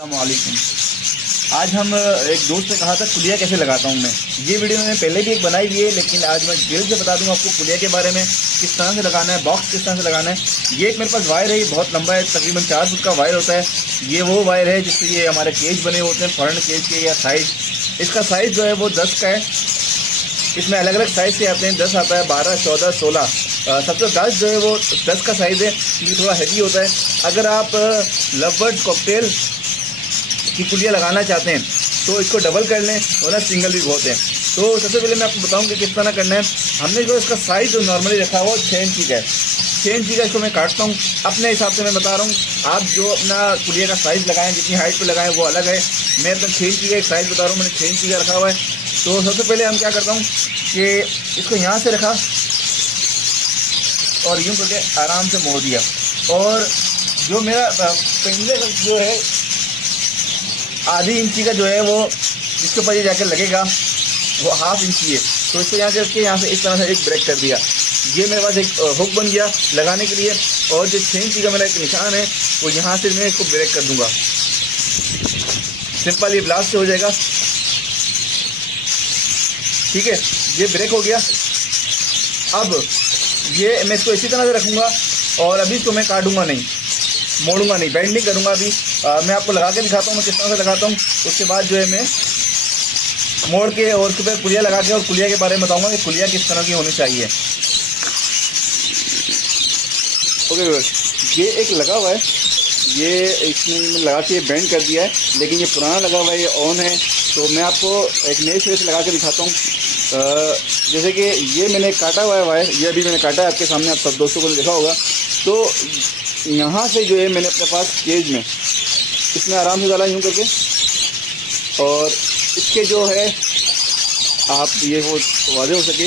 अस्सलामुअलैकुम। आज हम एक दोस्त ने कहा था कुलिया कैसे लगाता हूँ मैं। ये वीडियो मैंने पहले भी एक बनाई हुई है, लेकिन आज मैं डिटेल से बता दूंगा आपको कुलिया के बारे में, किस तरह से लगाना है, बॉक्स किस तरह से लगाना है। ये एक मेरे पास वायर है, ये बहुत लंबा है, तकरीबन 4 फुट का वायर होता है। ये वो वायर है जिससे ये हमारे केज बने होते हैं, फ्रंट केज के या साइज। इसका साइज़ जो है वो 10 का है। इसमें अलग अलग साइज़ के आते हैं, 10 आता है, 12, 14, 16। सबसे 10 जो है वो 10 का साइज़ है, ये थोड़ा हैवी होता है। अगर आप लवबर्ड कॉकटेल की कुलिया लगाना चाहते हैं तो इसको डबल कर लें, वरना सिंगल भी बहुत है। तो सबसे पहले मैं आपको बताऊं कि किस तरह करना है। हमने जो इसका साइज़ जो नॉर्मली रखा हुआ 6 इंची का है। 6 इंची का इसको मैं काटता हूँ अपने हिसाब से, मैं बता रहा हूँ। आप जो अपना कुलिया का साइज़ लगाएं, जितनी हाइट पे लगाएं वो अलग है। मैं अपना 6 इंची का एक साइज़ बता रहा हूँ, मैंने 6 इंची का रखा हुआ है। तो सबसे पहले हम क्या करता हूँ कि इसको यहाँ से रखा और यूँ करके आराम से मोड़ दिया, और जो मेरा पेंजे जो है आधी इंची का जो है वो जिसके ऊपर ये जाकर लगेगा वो 1/2 इंची है। तो इसको यहाँ करके यहाँ से इस तरह से एक ब्रेक कर दिया। ये मेरे पास एक हुक बन गया लगाने के लिए, और जो 6 इंची का मेरा एक निशान है वो यहाँ से मैं इसको ब्रेक कर दूंगा। सिंपल ये ब्लास्ट से हो जाएगा। ठीक है, ये ब्रेक हो गया। अब ये मैं इसको इसी तरह से रखूँगा, और अभी इसको मैं काटूँगा नहीं, मोड़ूंगा नहीं, बेंड नहीं करूँगा। अभी मैं आपको लगा के दिखाता हूँ मैं किस तरह से लगाता हूँ। उसके बाद जो है मैं मोड़ के और उसके बाद कुलिया लगा के और कुलिया के बारे में बताऊँगा कि कुलिया किस तरह की होनी चाहिए। ओके, ये एक लगा हुआ है, ये इसमें मैंने लगा के बेंड कर दिया है, लेकिन ये पुराना लगा हुआ है, ये ऑन है। तो मैं आपको एक नए सिरे से लगा के दिखाता हूँ। जैसे कि ये मैंने काटा हुआ है वायर, ये अभी मैंने काटा है आपके सामने, आप सब दोस्तों को देखा होगा। तो यहाँ से जो है मैंने अपने पास केज में इसमें आराम से डाला यूँ करके, और इसके जो है आप ये वो वादे हो सके,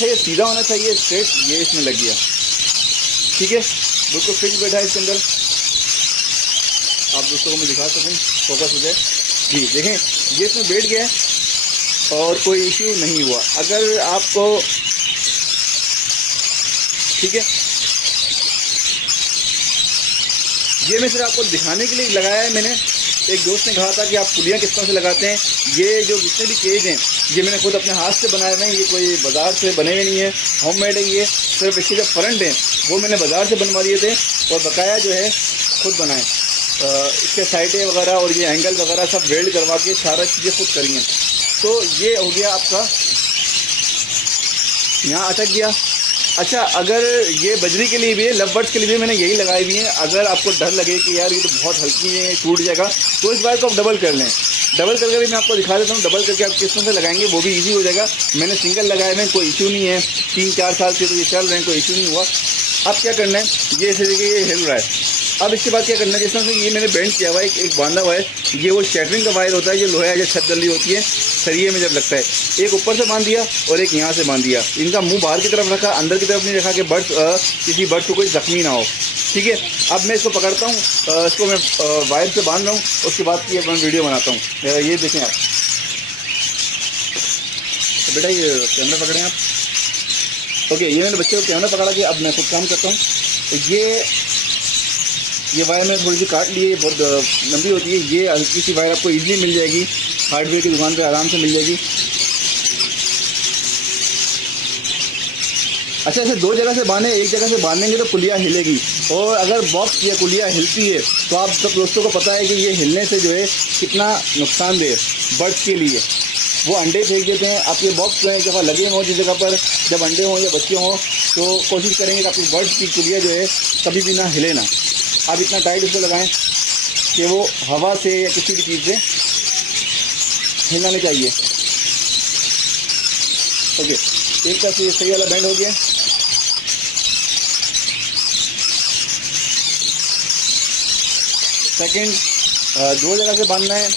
ये सीधा होना चाहिए, स्ट्रेट, ये इसमें लग गया। ठीक है, बिल्कुल फिक्स बैठा है इसके अंदर। आप दोस्तों को मैं दिखा सकूँ, फोकस हो जाए जी, देखें ये इसमें बैठ गया है और कोई इश्यू नहीं हुआ। अगर आपको ठीक है, ये मैं सिर्फ आपको दिखाने के लिए लगाया है। मैंने एक दोस्त ने कहा था कि आप कुलियाँ किस तरह से लगाते हैं। ये जो जितने भी केज हैं ये मैंने खुद अपने हाथ से बनाए हुए हैं, ये कोई बाज़ार से बने हुए नहीं है, होममेड है। ये सिर्फ इसके जो फ्रंट हैं वो मैंने बाज़ार से बनवा दिए थे, और बकाया जो है खुद बनाए। इसके साइडें वगैरह और ये एंगल वगैरह सब वेल्ड करवा के सारा चीज़ें खुद करी हैं। तो ये हो गया आपका, यहाँ अटक गया। अच्छा, अगर ये बजरी के लिए भी है, लवबर्ड्स के लिए भी मैंने यही लगाई हुई है। अगर आपको डर लगे कि यार ये तो बहुत हल्की है, टूट जाएगा, तो इस बार को आप डबल कर लें। डबल करके भी मैं आपको दिखा देता हूँ। डबल करके आप किस तरह से लगाएंगे वो भी इजी हो जाएगा। मैंने सिंगल लगाए हुए, कोई इशू नहीं है, 3-4 साल से तो ये चल रहे हैं, कोई इशू नहीं हुआ। अब क्या करना है, ये ऐसे देखिए ये हिल रहा है। अब इसके बाद क्या करना है, जिस तरह से ये मैंने बेंड किया हुआ है, एक बांधा हुआ है, ये वो शैटरिंग का वायर होता है, जो लोहा जो छत जल्दी होती है सरिये में जब लगता है। एक ऊपर से बांध दिया और एक यहाँ से बांध दिया। इनका मुंह बाहर की तरफ रखा, अंदर की तरफ नहीं रखा कि किसी बर्ड को कोई जख्मी ना हो। ठीक है, अब मैं इसको पकड़ता हूँ, इसको मैं वायर से बांध रहा हूँ, उसके बाद की मैं वीडियो बनाता हूँ। ये देखें आप, तो बेटा ये कैमरा पकड़ें आप। ओके, ये मैंने बच्चे को कैमरा पकड़ा के अब मैं खुद काम करता हूँ। तो ये वायर मैंने थोड़ी सी काट ली है, बहुत लंबी होती है। ये हल्की सी वायर आपको इजीली मिल जाएगी, हार्डवेयर की दुकान पे आराम से मिल जाएगी। अच्छा, ऐसे 2 जगह से बांधे, एक जगह से बांधेंगे तो कुलिया हिलेगी, और अगर बॉक्स या कुलिया हिलती है तो आप सब दोस्तों को पता है कि ये हिलने से जो है कितना नुकसानदेह है बर्ड्स के लिए। वो अंडे फेंक देते हैं। आपके बॉक्स में एक दफ़ा लगे हों जिस जगह पर, जब अंडे हों या बच्चे हों, तो कोशिश करेंगे कि आपकी बर्ड्स की कुलिया जो है कभी भी ना हिले ना। आप इतना टाइट उसको लगाएं कि वो हवा से या किसी भी चीज़ से हिलना नहीं चाहिए। ओके, एक तरफ से सही वाला बैंड हो गया। सेकंड, 2 जगह से बांधना है।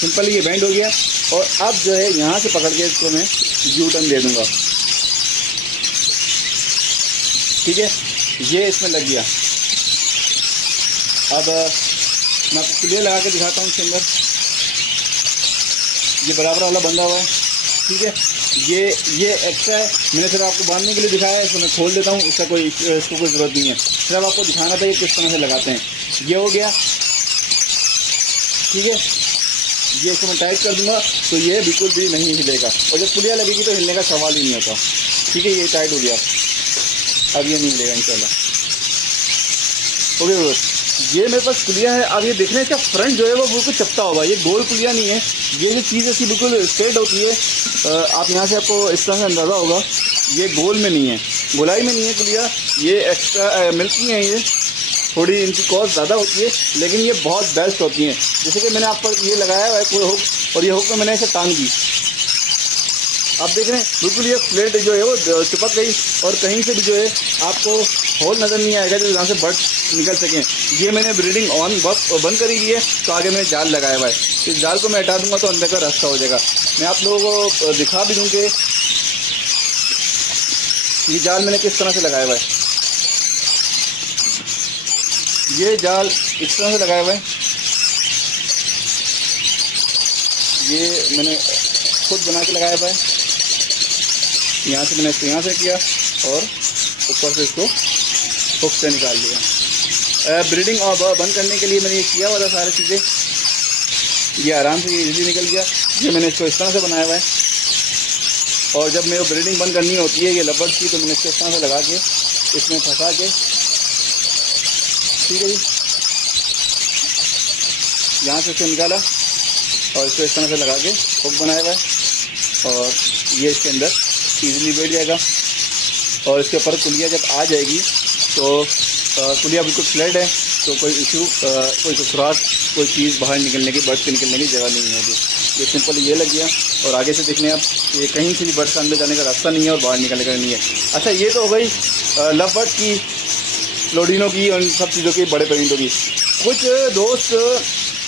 सिंपल ये बैंड हो गया। और अब जो है यहाँ से पकड़ के इसको मैं यू टर्न दे दूँगा, ठीक है। ये इसमें लग गया। अब मैं आपको क्लियर लगा के दिखाता हूँ इसके अंदर। ये बराबर वाला बंधा हुआ है, ठीक है। ये एक्स्ट्रा है, मैंने सिर्फ आपको बांधने के लिए दिखाया है। इसको मैं खोल देता हूँ, इसको कोई ज़रूरत नहीं है। सिर्फ आपको दिखाना था कि किस तरह से लगाते हैं। ये हो गया, ठीक है। ये इसको मैं टाइट कर दूंगा तो ये बिल्कुल भी नहीं हिलेगा, और जब पुलिया लगेगी तो हिलने का सवाल ही नहीं होता, ठीक है। ये टाइट हो गया, अब ये नहीं हिलेगा इंशाल्लाह। ओके बस, ये मेरे पास पुलिया है। अब ये देखने का फ्रंट जो है वो बिल्कुल चपटा होगा, ये गोल पुलिया नहीं है। ये जो चीज़ ऐसी बिल्कुल स्ट्रेट होती है, आप यहाँ से आपको इस तरह से अंदाज़ा होगा, ये गोल में नहीं है, गोलाई में नहीं है पुलिया। ये एक्स्ट्रा मिलती हैं, ये थोड़ी इनकी कॉस्ट ज़्यादा होती है, लेकिन ये बहुत बेस्ट होती हैं। जैसे कि मैंने आप पर ये लगाया हुआ है कोई हुक, और ये हुक में मैंने इसे टांग दी, आप देख रहे हैं बिल्कुल ये प्लेट जो है वो चिपक गई, और कहीं से भी जो है आपको होल नज़र नहीं आएगा जो जहाँ से बर्ड निकल सकें। ये मैंने ब्रीडिंग ऑन बंद करी हुई है, तो आगे मैंने जाल लगाया हुआ है। इस जाल को मैं हटा दूंगा तो अंदर का रास्ता हो जाएगा। मैं आप लोगों को दिखा भी दूँ कि ये जाल मैंने किस तरह से लगाया हुआ है। ये जाल इस तरह से लगाया हुआ है, ये मैंने खुद बना के लगाया हुआ है। यहाँ से मैंने इसको यहाँ से किया और ऊपर से इसको हुक से निकाल लिया। ब्रीडिंग और बंद करने के लिए मैंने ये किया हुआ था सारी चीज़ें, ये आराम से ये इजीली निकल गया। ये मैंने इसको इस तरह से बनाया हुआ है, और जब मेरे को ब्रीडिंग बंद करनी होती है ये लबर्स की, तो मैंने इसको इस तरह से लगा के इसमें फंसा के, ठीक है जी, यहाँ से इसको निकाला और इसको इस तरह से लगा के हुक बनाया हुआ है, और ये इसके अंदर ईजिली बैठ जाएगा। और इसके ऊपर कुलिया जब आ जाएगी तो कुलिया बिल्कुल फ्लैट है, तो कोई इशू, कोई सुराख, कोई चीज़ बाहर निकलने की, बर्ड के निकलने की जगह नहीं होगी। ये सिंपल ये लग गया, और आगे से देखने आप ये कहीं से भी बर्ड का अंदर जाने का रास्ता नहीं है और बाहर निकलने का नहीं है। अच्छा, ये तो हो गई लव बर्ड की, लोडिनो की, और सब चीज़ों की, बड़े परिंदों की। कुछ दोस्त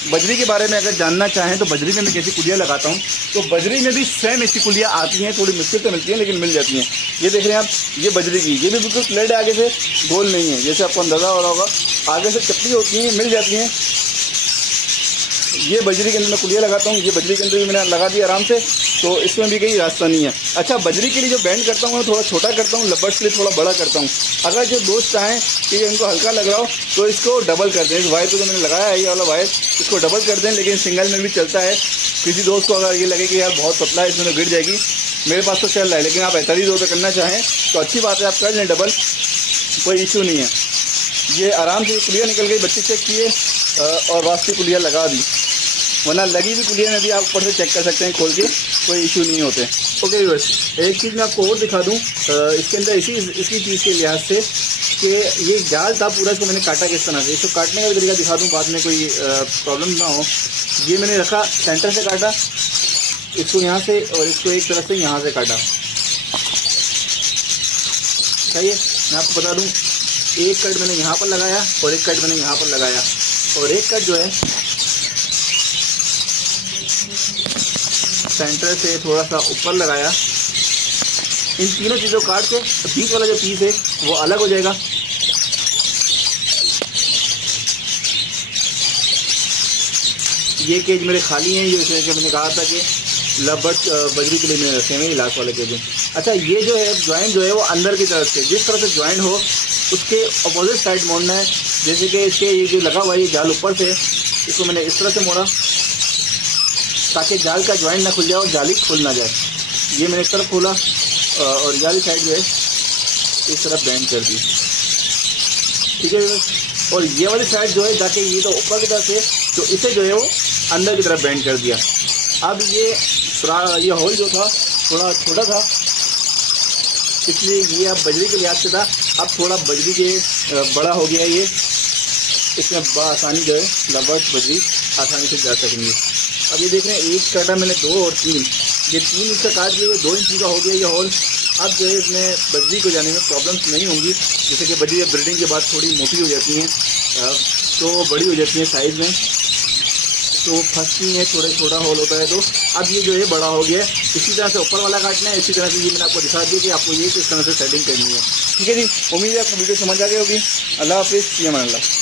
बजरी के बारे में अगर जानना चाहें तो बजरी में मैं कैसी कुलिया लगाता हूँ, तो बजरी में भी सेम ऐसी कुलिया आती हैं, थोड़ी मुश्किल से मिलती हैं लेकिन मिल जाती हैं। ये देख रहे हैं आप, ये बजरी की, ये भी बिल्कुल फ्लैट है, आगे से गोल नहीं है, जैसे आपको अंदाज़ा हो रहा होगा। आगे से चपटी होती हैं, मिल जाती हैं। ये बजरी के अंदर मैं कुलिया लगाता हूँ, ये बजरी के अंदर भी मैंने लगा दिया आराम से, तो इसमें भी कहीं रास्ता नहीं है। अच्छा, बजरी के लिए जो बैंड करता हूँ मैं थोड़ा छोटा करता हूँ, लबर्स के लिए थोड़ा बड़ा करता हूँ। अगर जो दोस्त चाहें कि इनको हल्का लग रहा हो तो इसको डबल कर दें। इस वायर को जो मैंने लगाया है, ये वाला वायर, इसको डबल कर दें, लेकिन सिंगल में भी चलता है। किसी दोस्त को अगर ये लगे कि यार बहुत पतला है, इसमें तो गिर जाएगी, मेरे पास तो चल रहा है, लेकिन आप 45 रुपये करना चाहें तो अच्छी बात है, आप कर लें डबल, कोई इशू नहीं है। ये आराम से कुलिया निकल गई, बच्चे चेक किए और वास्ते कुलिया लगा दी, वरना लगी भी कुलिया में भी आप ऊपर से चेक कर सकते हैं खोल के, कोई इशू नहीं होते। ओके बस, एक चीज़ मैं आपको और दिखा दूँ इसके अंदर, इसी चीज़ के लिहाज से कि ये जाल था पूरा, इसको मैंने काटा किस तरह से, इसको काटने का भी तरीका दिखा दूँ, बाद में कोई प्रॉब्लम ना हो। ये मैंने रखा, सेंटर से काटा इसको यहाँ से, और इसको एक तरफ से यहाँ से काटा। सही है, मैं आपको बता दूँ, एक कट मैंने यहाँ पर लगाया और एक कट मैंने यहाँ पर लगाया, और एक कट जो है सेंटर से थोड़ा सा ऊपर लगाया। इन तीनों चीज़ों काट के तो बीच वाला जो पीस है वो अलग हो जाएगा। ये केज मेरे खाली हैं, ये कि मैंने कहा था कि लबर्ड बजरी के लिए मैंने रखे हुए लास्ट वाले केज। अच्छा, ये जो है ज्वाइंट जो है वो अंदर की तरफ से, जिस तरह से ज्वाइंट हो उसके अपोजिट साइड मोड़ना है। जैसे कि इसके ये जो लगा हुआ है ये जाल ऊपर से, इसको मैंने इस तरह से मोड़ा ताकि जाल का ज्वाइंट ना खुल जाए और जाली खुल ना जाए। ये मैंने इस तरफ खोला और जाली साइड जो है इस तरफ बैंड कर दी, ठीक है। और ये वाली साइड जो है जाके ये तो ऊपर की तरफ से, तो इसे जो है वो अंदर की तरफ बैंड कर दिया। अब ये होल जो था थोड़ा छोटा था, इसलिए ये अब बजरी के लिहाज से था, अब थोड़ा बजरी के बड़ा हो गया ये, इसमें आसानी जो है लबर्ड बजरी आसानी से जा सकेंगे। अब ये देख रहे हैं, एक काटा मैंने 2 और 3, ये 3 इसका काट दिए, 2 इंच का हो गया ये होल। अब जो है इसमें बजरी को जाने में प्रॉब्लम्स नहीं होंगी। जैसे कि बजरी ब्रीडिंग के बाद थोड़ी मोटी हो जाती हैं, तो बड़ी हो जाती हैं साइज़ में, तो फंसती है, थोड़ा छोटा होल होता है। तो अब ये जो है बड़ा हो गया है, इसी तरह से ऊपर वाला काटना है, इसी तरह से ये मैंने आपको दिखा दिया कि आपको ये किस तरह से सेटिंग करनी है। ठीक है जी, उम्मीद है आपको वीडियो समझ आ गई होगी। अल्लाह हाफिज़, फ़ी अमान अल्लाह।